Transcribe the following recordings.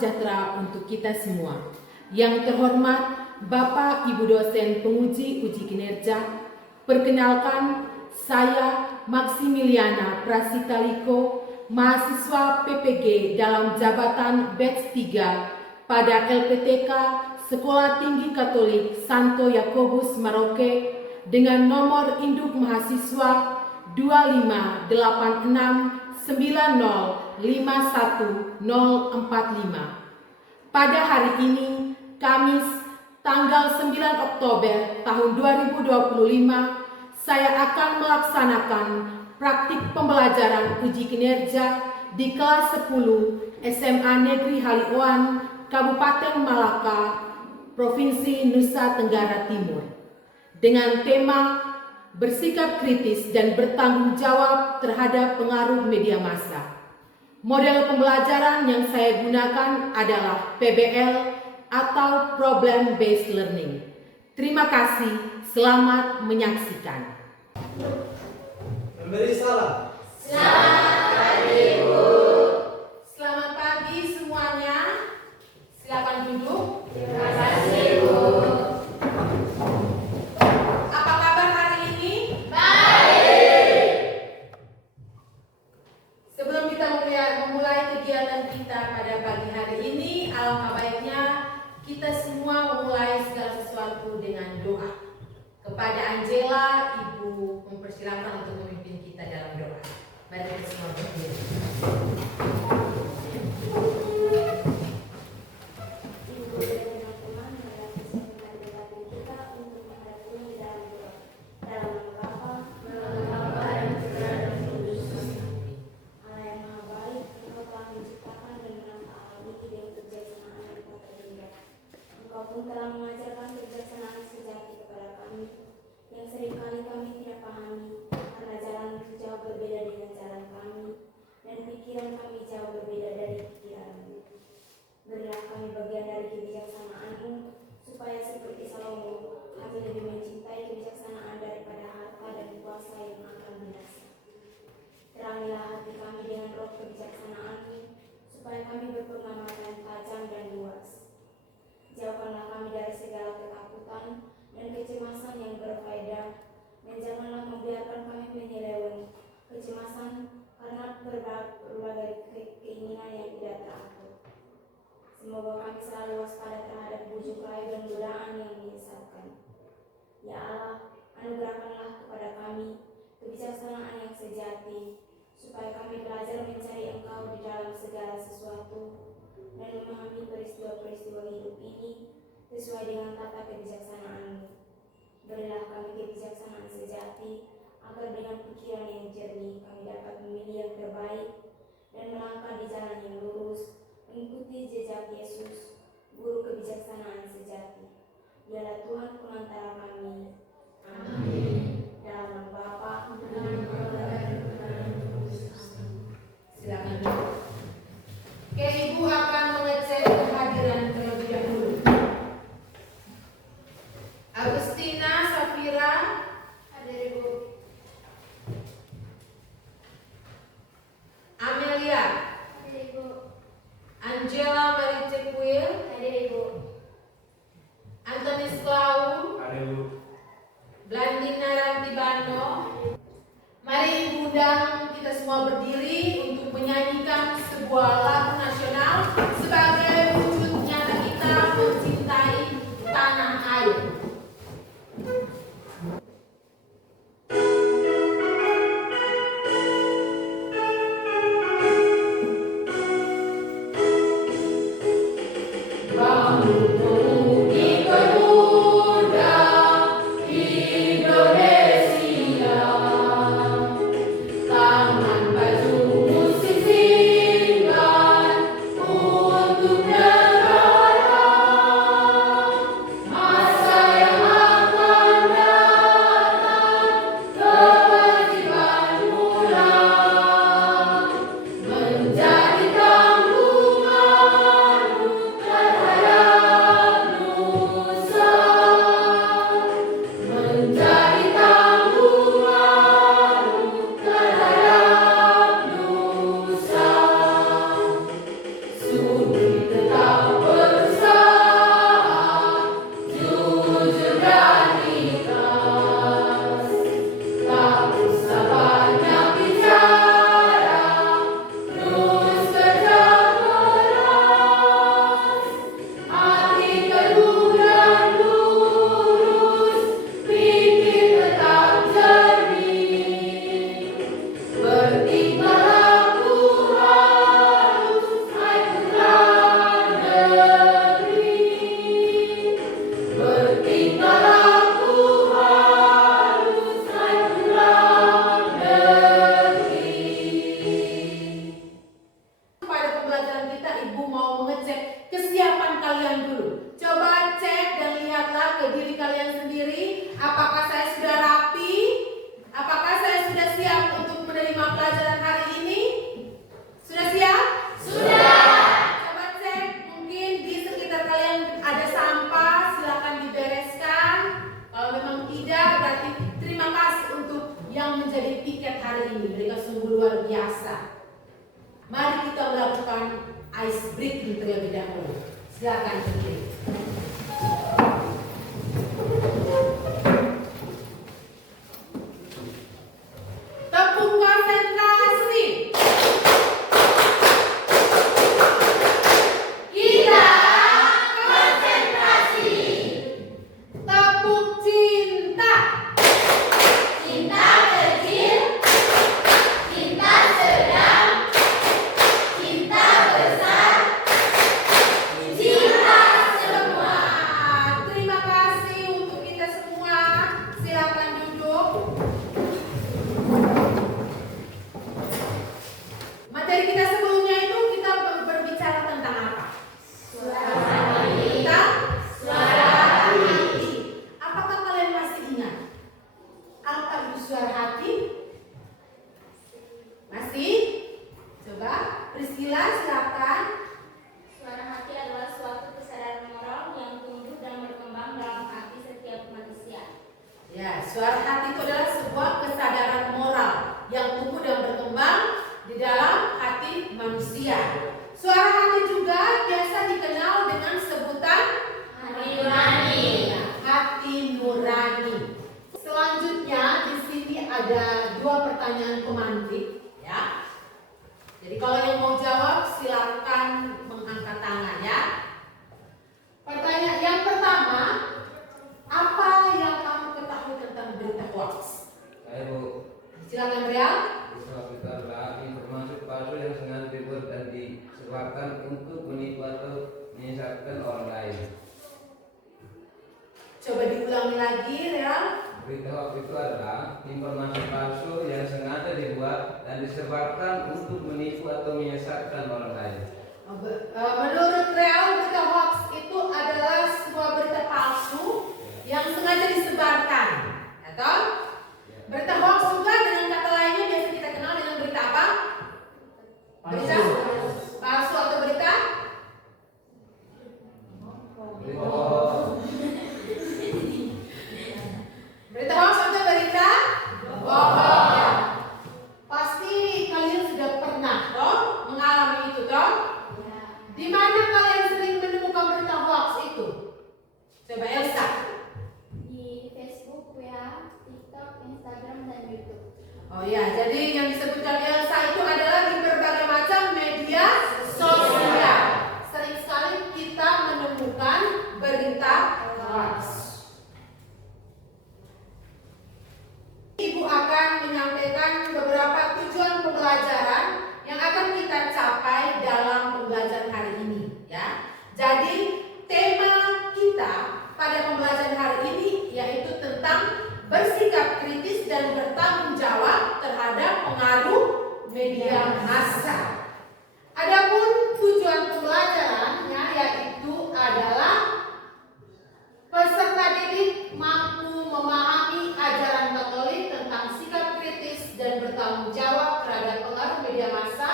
sejahtera untuk kita semua. Yang terhormat Bapak Ibu dosen penguji uji kinerja, perkenalkan saya Maximiliana Prasitaliko, mahasiswa PPG dalam jabatan batch 3 pada LPTK Sekolah Tinggi Katolik Santo Yakobus Maroke dengan nomor induk mahasiswa 25890510045. Pada hari ini, Kamis, tanggal 9 Oktober tahun 2025, saya akan melaksanakan praktik pembelajaran uji kinerja di kelas 10 SMA Negeri Halioan, Kabupaten Malaka, Provinsi Nusa Tenggara Timur, dengan tema bersikap kritis dan bertanggung jawab terhadap pengaruh media massa. Model pembelajaran yang saya gunakan adalah PBL atau Problem Based Learning. Terima kasih, selamat menyaksikan. Memberi salam. Selamat pagi, Bu. Selamat pagi semuanya. Silakan duduk. Terima kasih, Bu. Apa kabar hari ini? Baik. Sebelum kita memulai kegiatan kita pada pagi hari ini, alangkah baiknya kita semua memulai segala sesuatu dengan doa. Kepada Angela, Ibu mempersilakan untuk memimpin kita dalam doa. Mari kita semua berdiri. Engkau telah mengajarkan kebijaksanaan sejati kepada kami yang seringkali kami tidak pahami karena jalan itu jauh berbeda dengan jalan kami dan pikiran kami jauh berbeda dari pikiran-Mu. Berilah kami bagian dari kebijaksanaan-Mu supaya seperti Salomo kami lebih mencintai kebijaksanaan daripada harta dan kuasa yang akan binasa. Terangilah hati kami dengan roh kebijaksanaan-Mu supaya kami berpengamatan tajam dan luas. Jauhkanlah kami dari segala ketakutan dan kecemasan yang berfaedah, dan janganlah membiarkan kami menyeleweng kecemasan karena berbagai keinginan yang tidak teratur. Semoga kami selalu waspada terhadap bujuk rayu dan godaan yang menyesatkan. Ya Allah, anugerahkanlah kepada kami kebijaksanaan yang sejati, supaya kami belajar mencari Engkau di dalam segala sesuatu dan memahami peristiwa-peristiwa hidup ini sesuai dengan tata kebijaksanaan-Mu. Berilah kami kebijaksanaan sejati, agar dengan pikiran yang jernih kami dapat memilih yang terbaik dan melangkah di jalan yang lurus, mengikuti jejak Yesus, Guru kebijaksanaan sejati. Dialah Tuhan pengantara kami. Amin. Dalam nama Bapa, dan Putra, dan Roh Kudus. Silakan duduk. Oke, Ibu akan mengecek kehadiran terlebih dahulu. Agustina Safira, hadir Ibu. Amelia, Hadir Ibu. Angela Marice Kuil, Hadir Ibu. Antonis Klau, Hadir, Bu. Blandina Rantibano. Mari Ibu undang kita semua berdiri untuk menyanyikan sebuah lagu nasional sebagai wujud nyata kita mencintai tanah air. Tangan baju musik singgan untuk tidak, berarti terima kasih untuk yang menjadi tiket hari ini. Mereka sungguh luar biasa. Mari kita melakukan ice breaking terlebih dahulu. Silakan Putri. Tepuk konsentrasi. Kita konsentrasi. Tepuk cinta. Cinta kecil, cinta sedang, cinta besar, cinta semua. Terima kasih untuk kita semua. Silakan duduk. Materi kita sebelumnya itu kita berbicara tentang apa? Suara hati. Tentang suara hati. Apakah kalian masih ingat? Apa itu suara hati? Masih? Coba Priscilla silakan. Suara hati adalah suatu kesadaran moral yang tumbuh dan berkembang dalam hati setiap manusia. Ya, suara hati itu adalah sebuah kesadaran moral yang tumbuh dan berkembang di dalam hati manusia. Suara hati juga biasa dikenal dengan sebutan Hati nurani. Ya, hati nurani. Selanjutnya di sini ada 2 pertanyaan pemantik, ya. Jadi kalau yang mau jawab silakan mengangkat tangan ya. Pertanyaan yang pertama, apa yang kamu ketahui tentang berita hoax? Ayo, Silakan Real. Islam itu adalah informasi palsu yang sengaja dibuat dan disebarkan untuk menipu atau menyesatkan orang lain. Coba diulangi lagi Real. Berita hoax itu adalah informasi palsu yang sengaja dibuat dan disebarkan untuk menipu atau menyesatkan orang lain. Menurut Real, berita hoax itu adalah sebuah berita palsu yang sengaja disebarkan, ya toh? Berita hoax juga dengan kata lainnya biasa kita kenal dengan berita apa? Berita palsu atau berita? Berita hoax. Berita hoax atau berita bohong. Ya. Pasti kalian sudah pernah toh mengalami itu toh? Di mana kalian sering menemukan berita hoax itu? Coba Elsa. Di Facebook, WA, TikTok, Instagram, dan YouTube. Oh ya, jadi yang disebutkan Elsa itu adalah di berbagai macam media sosial. Sering sekali kita menemukan berita hoax. Ibu akan menyampaikan beberapa tujuan pembelajaran yang akan kita capai dalam pembelajaran hari ini, ya. Jadi tema kita pada pembelajaran hari ini yaitu tentang bersikap kritis dan bertanggung jawab terhadap pengaruh media massa. Adapun tujuan pembelajarannya yaitu adalah peserta didik mampu memahami ajaran Katolik tentang sikap kritis dan bertanggung jawab terhadap pengaruh media massa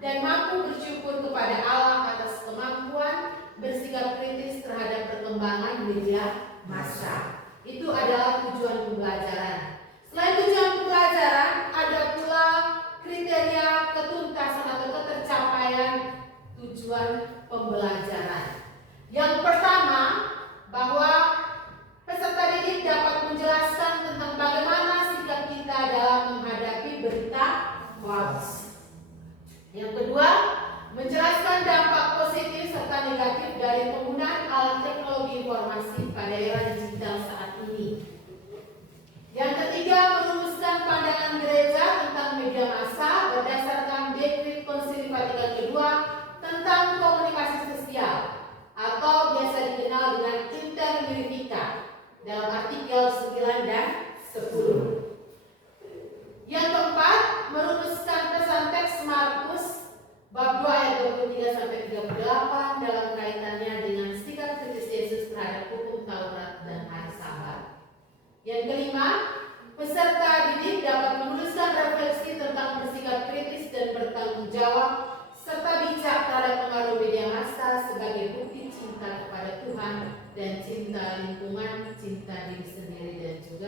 dan mampu bersyukur kepada Allah atas kemampuan bersikap kritis terhadap perkembangan media massa. Itu adalah tujuan pembelajaran. Selain tujuan pembelajaran, ada pula kriteria ketuntasan atau ketercapaian tujuan pembelajaran. Yang pertama, bahwa peserta didik dapat menjelaskan tentang bagaimana sikap kita dalam menghadapi berita hoax. Yang kedua, menjelaskan dampak positif serta negatif dari penggunaan alat teknologi informasi pada era digital saat ini. Yang ketiga, merumuskan pandangan gereja tentang media massa berdasarkan Dekrit Konsili Vatikan II tentang komunikasi sosial atau biasa dikenal dengan intermediatika dalam artikel 9 dan 10. Yang keempat, merumuskan pesan teks Markus bab 2 ayat 23 sampai 38 dalam kaitannya dengan sikap kritis Yesus terhadap hukum Taurat dan hari Sabat. Yang kelima, peserta didik dapat menuliskan refleksi tentang bersikap kritis dan bertanggung jawab serta bijak terhadap pengaruh media massa sebagai bukti cinta kepada Tuhan dan cinta lingkungan, cinta diri sendiri dan juga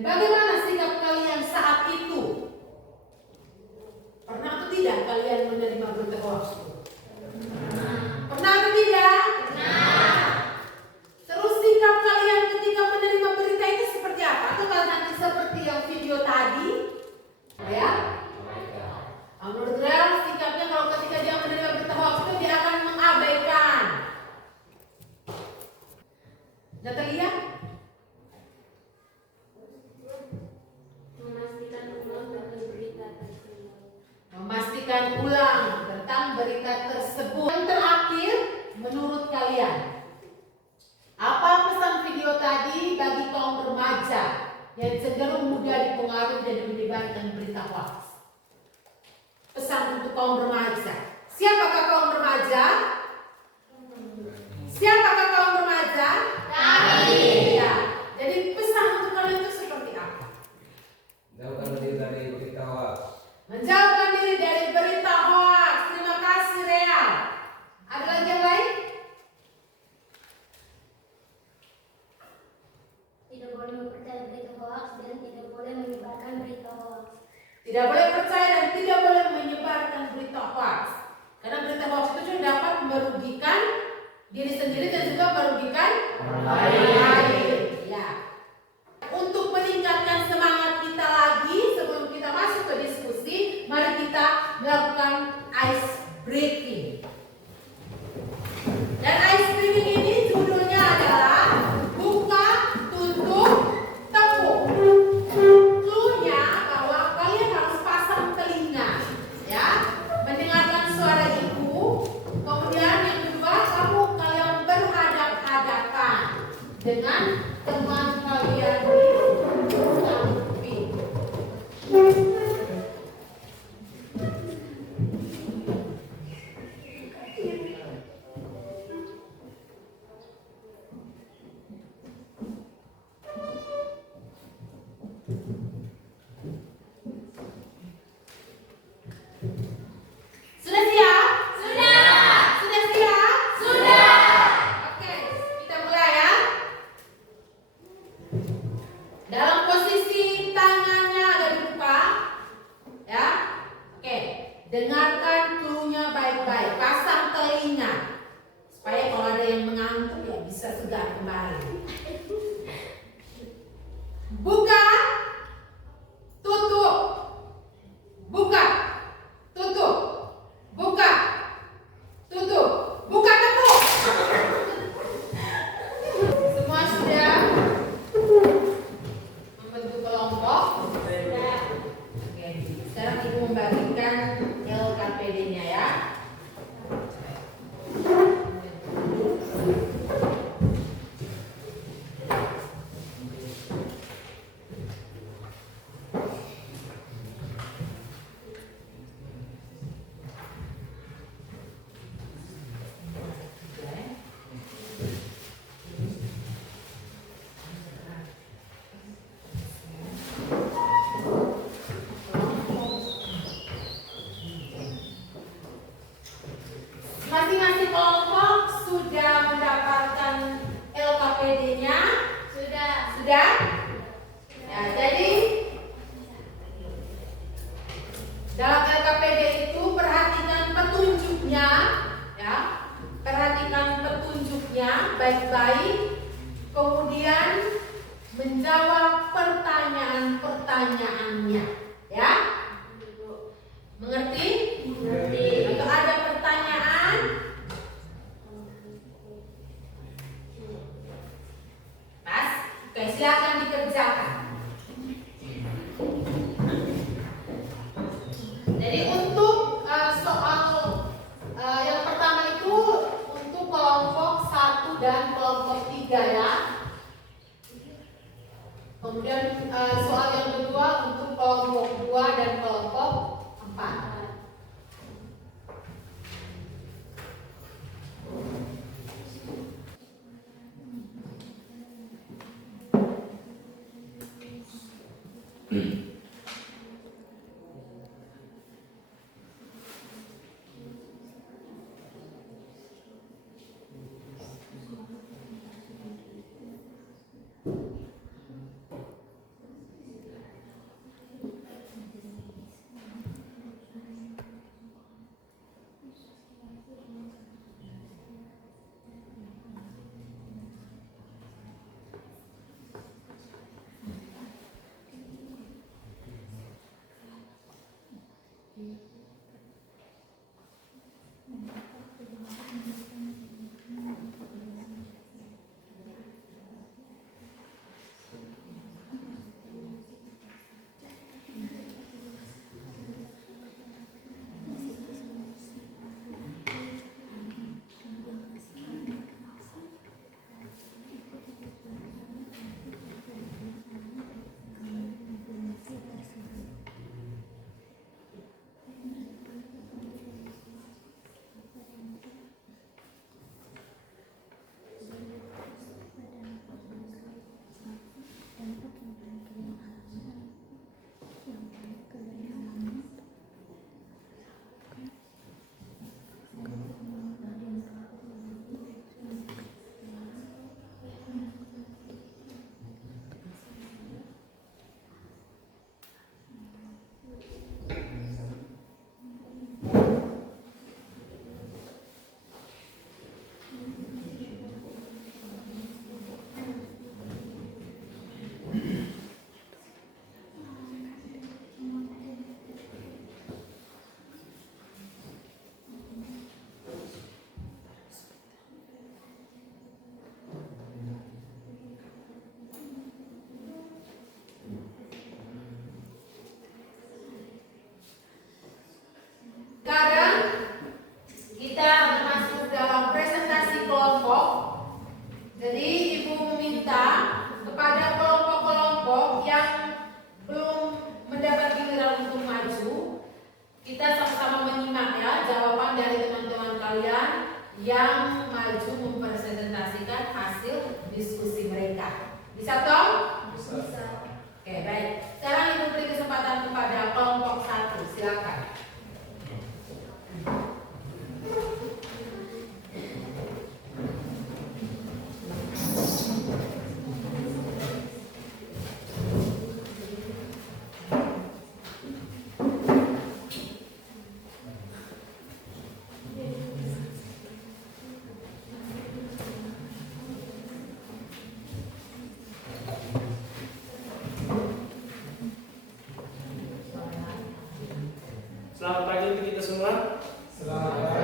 Dan bagaimana sikap kalian saat itu? Pernah atau tidak kalian menerima berita hoax? Pernah atau tidak? Pernah. Terus sikap kalian ketika menerima berita itu seperti apa? Atau nanti seperti yang video tadi? Ya? Menurut Rel, sikapnya kalau ketika dia menerima berita hoax itu dia akan mengabaikan. Natalia? Memastikan ulang tentang berita tersebut. Yang terakhir, menurut kalian, apa pesan video tadi bagi kaum remaja yang cenderung mudah dipengaruhi dan menyebarkan berita hoax? Pesan untuk kaum remaja. Siapakah kaum remaja? Siapakah kaum remaja? Kami. Ya. Jadi pesan untuk kalian itu seperti apa? Jauhkan diri dari berita hoax. Menjauhkan diri dari berita hoax. Terima kasih Rea. Ada lagi yang lain? Tidak boleh mempercayai berita hoax dan tidak boleh menyebarkan berita hoax. Tidak boleh percaya dan tidak boleh menyebarkan berita hoax. Karena berita hoax itu juga dapat merugikan diri sendiri dan juga merugikan orang lain. Ya. Untuk meningkatkan semangat kita lagi sebelum kita masuk ke diskusi, mari kita melakukan ice breaking. Dan ice breaking ini judulnya adalah buka, tutup, tepuk. Cluenya bahwa kalian harus pasang telinga, ya, mendengarkan suara ibu. Kemudian yang kedua, kalian berhadap-hadapan dengan teman kalian di samping. Sudah siap? Sudah. Sudah siap? Sudah. Oke, kita mulai ya. Dalam posisi tangannya agak dibuka, ya. Oke, dengarkan cluenya baik-baik. Pasang telinga supaya kalau ada yang mengantuk ya bisa segar kembali. Buka, tutup, buka, tutup, buka, tutup, buka, tepuk. Semua sudah membentuk kelompok? Sudah. Oke, sekarang ibu membagikan LKPD-nya ya. Masing-masing kelompok sudah mendapatkan LKPD-nya? Sudah. Sudah? Ya, jadi dalam LKPD itu perhatikan petunjuknya, ya. Perhatikan petunjuknya baik-baik. Kemudian menjawab pertanyaan-pertanyaannya, ya. Mengerti? Mengerti. Atau ada pertanyaan? Pas? Oke, silakan dikerjakan. Jadi untuk soal yang pertama itu untuk kelompok 1 dan kelompok 3 ya. Kemudian soal yang kedua untuk kelompok 2 dan kelompok 4. yang maju mempresentasikan hasil diskusi mereka. Bisa toh? Bisa. Oke, baik. Sekarang Ibu beri kesempatan kepada kelompok 1. Silakan. Selamat pagi untuk kita semua. Selamat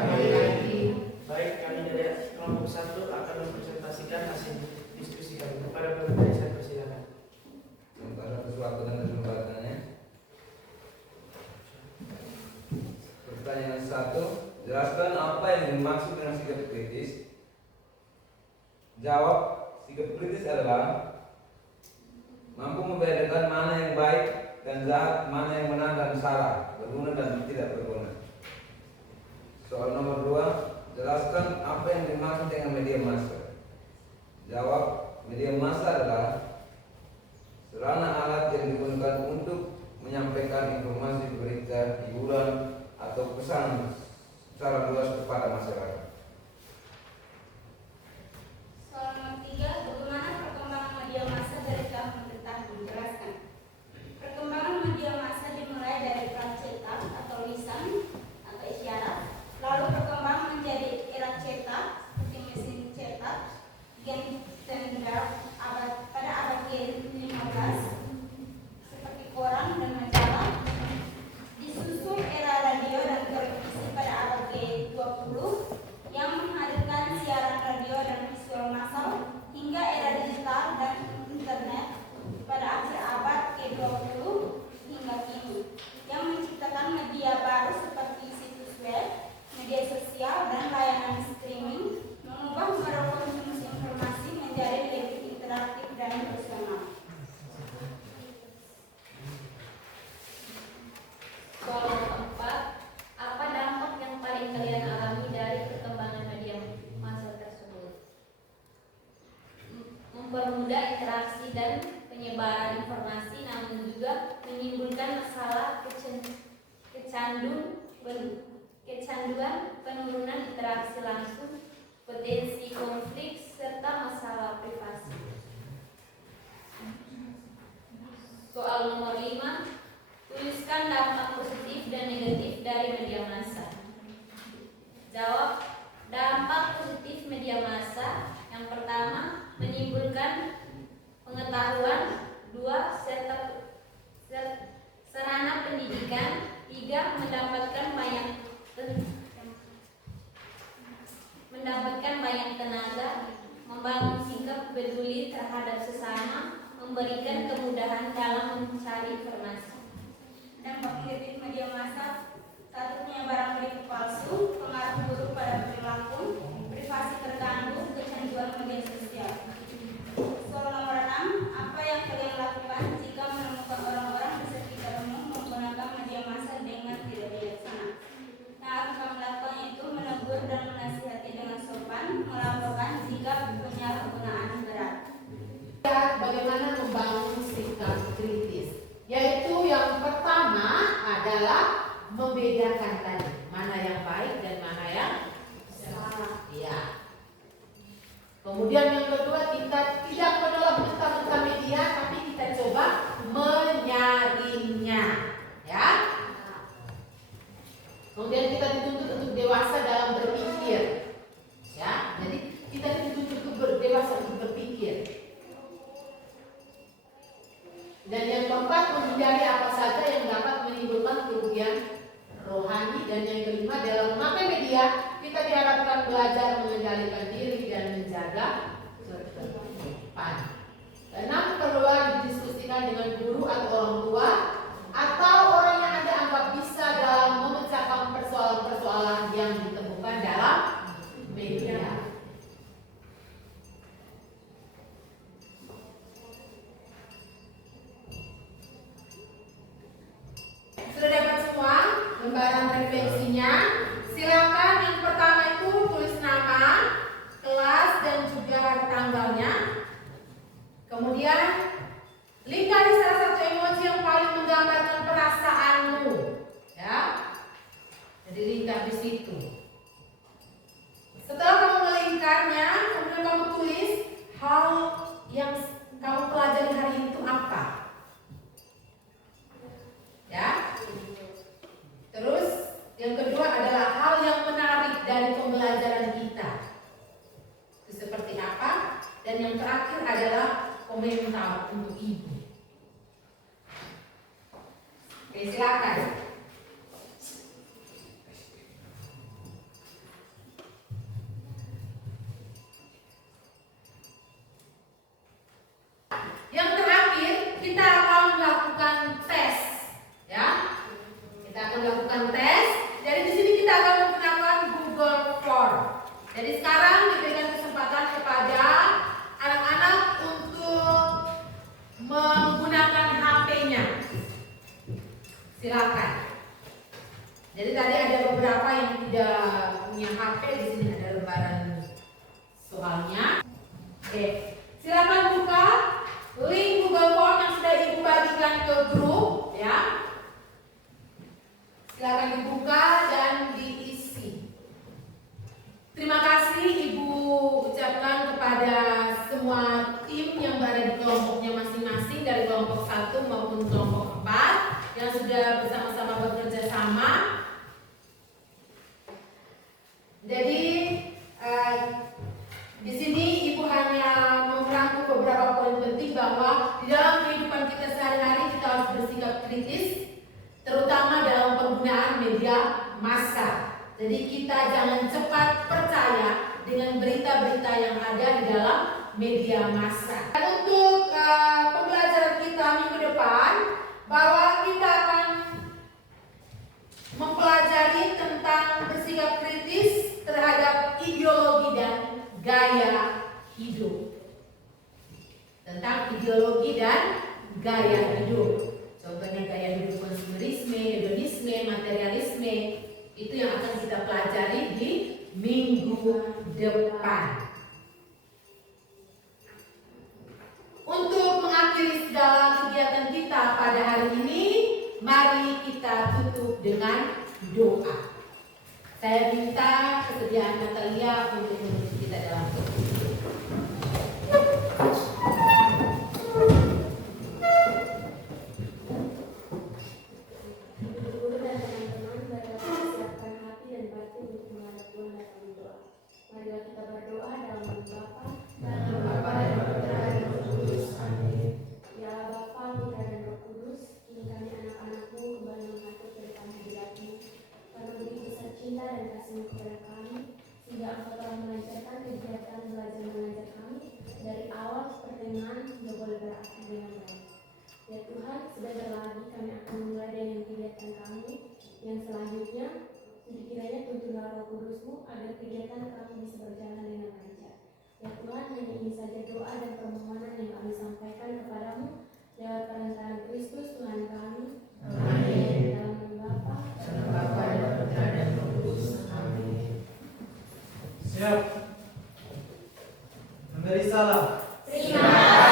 Baik, kami dari kelompok 1 akan mempresentasikan hasil diskusi kami. Kepada pemateri saya persilakan. Pada sesuatu dan kesempatannya. Pertanyaan 1, jelaskan apa yang dimaksud dengan sikap kritis. Jawab, sikap kritis adalah mampu membedakan mana yang baik dan jahat, mana yang benar dan salah, berguna dan tidak berguna. Soal nomor 2, jelaskan apa yang dimaksud dengan media massa. Jawab, media massa adalah sarana alat yang digunakan untuk menyampaikan informasi, berita, hiburan, atau pesan secara luas kepada masyarakat. Soal nomor 3, bagaimana perkembangan media massa dari tahun ke tahun? Jelaskan. Perkembangan media massa dimulai dari peran cetak atau lisan atau isyarat, lalu berkembang menjadi era cetak seperti mesin cetak, Gutenberg pada abad ke-15 seperti koran dan majalah. Disusul era radio dan televisi pada abad ke-20 yang menghadirkan siaran radio dan visual massal, hingga era digital dan internet pada akhir abad ke-20 hingga kini, yang menciptakan media baru seperti situs web, media sosial, dan layanan streaming, mengubah model konsumsi informasi menjadi lebih interaktif dan personal. Soal nomor 4, apa dampak yang paling kalian alami dari perkembangan media massa tersebut? Mempermudah interaksi dan penyebaran informasi, namun juga menimbulkan masalah kecanduan, penurunan interaksi langsung, potensi konflik, serta masalah privasi. Soal nomor 5, tuliskan dampak positif dan negatif dari media massa. Jawab, dampak positif media massa. Yang pertama, menimbulkan pengetahuan. 2, sarana pendidikan. 3, mendapatkan banyak tenaga, membangun sikap peduli terhadap sesama, memberikan kemudahan dalam mencari informasi. Dampak negatif media massa: 1, penyebaran berita palsu, pengaruh buruk pada perilaku, privasi terganggu, kecanduan media sosial. Soal nomor 6, apa yang kalian lakukan jika menemukan orang-orang di sekitarmu menggunakan media massa dengan tidak bijaksana? Yang akan kami lakukan itu menegur dan menasihati dengan sopan, melaporkan jika penyalahgunaan berat. Bagaimana membangun sikap kritis, yaitu yang pertama adalah membedakan tadi mana yang baik dan mana yang salah. Ya. Kemudian yang kedua, kita tidak menolak mentah-mentah media, tapi kita coba menyaringnya, ya. Kemudian kita dituntut untuk dewasa dalam berpikir, ya. Jadi kita dituntut untuk dewasa untuk berpikir. Dan yang keempat, menghindari apa saja yang dapat menimbulkan kerugian rohani. Dan yang kelima, dalam memakai media kita diharapkan belajar mengendalikan diri dan menjaga ketertiban. Keenam, perlu didiskusikan dengan guru atau orang tua atau orang yang Anda anggap bisa dalam memecahkan persoalan-persoalan yang ditemukan dalam media. Sudah dapat semua lembaran referensinya? Silakan yang pertama itu tulis nama, adalah komentar untuk ibu. Oke, silakan. Yang terakhir, kita akan melakukan tes, ya. Kita akan melakukan tes. Jadi di sini kita akan menggunakan Google Form. Jadi sekarang diberikan kesempatan kepada anak-anak untuk menggunakan HP-nya. Silakan. Jadi tadi ada beberapa yang tidak punya HP, di sini ada lembaran soalnya. Oke, silakan buka link Google Form yang sudah ibu bagikan ke grup, ya. Silakan dibuka dan diisi. Terima kasih ibu ucapkan kepada semua tim yang berada di kelompoknya masing-masing dari kelompok 1 maupun kelompok 4 yang sudah bersama-sama bekerja sama. Jadi di sini ibu hanya merangkum beberapa poin penting bahwa di dalam kehidupan kita sehari-hari kita harus bersikap kritis, terutama dalam penggunaan media massa. Jadi kita jangan cepat percaya dengan berita-berita yang ada di dalam media massa. Dan untuk pembelajaran kita minggu depan, bahwa kita akan mempelajari tentang bersikap kritis terhadap ideologi dan gaya hidup. Tentang ideologi dan gaya hidup. Contohnya gaya hidup konsumerisme, hedonisme, materialisme. Itu yang akan kita pelajari di minggu depan. Untuk mengakhiri segala kegiatan kita pada hari ini, mari kita tutup dengan doa. Saya minta kesediaan Natalia untuk menuntut kita dalam doa. Guru dan teman-teman, marilah siapkan hati dan batin untuk menghadap Tuhan dalam doa. Marilah kita berdoa dalam nama Bapa dan Bapa dan Putra dan Roh Kudus. Amin. Ya Allah Bapa, Putra dan Roh Kudus, kini kami anak-anakmu kembali menghadap dari hadirat-Mu. Karena begitu besar cinta dan kasih-Mu kepada kami, sehingga Engkau telah melancarkan kegiatan belajar mengajar kami dari awal pertengahan hingga boleh berakhir dengan baik. Ya Tuhan, sebentar lagi kami akan mulai dengan kegiatan kami yang selanjutnya. Kiranya tuntunlah Roh Kudus-Mu agar kegiatan kami bisa berjalan dengan lancar. Ya Tuhan, hanya ini saja doa dan permohonan yang kami sampaikan kepadamu lewat perantaraan Kristus Tuhan kami. Amin. Dalam nama Bapa dan Putra dan Roh Kudus. Amin. Siap. Memberi salam. Terima kasih.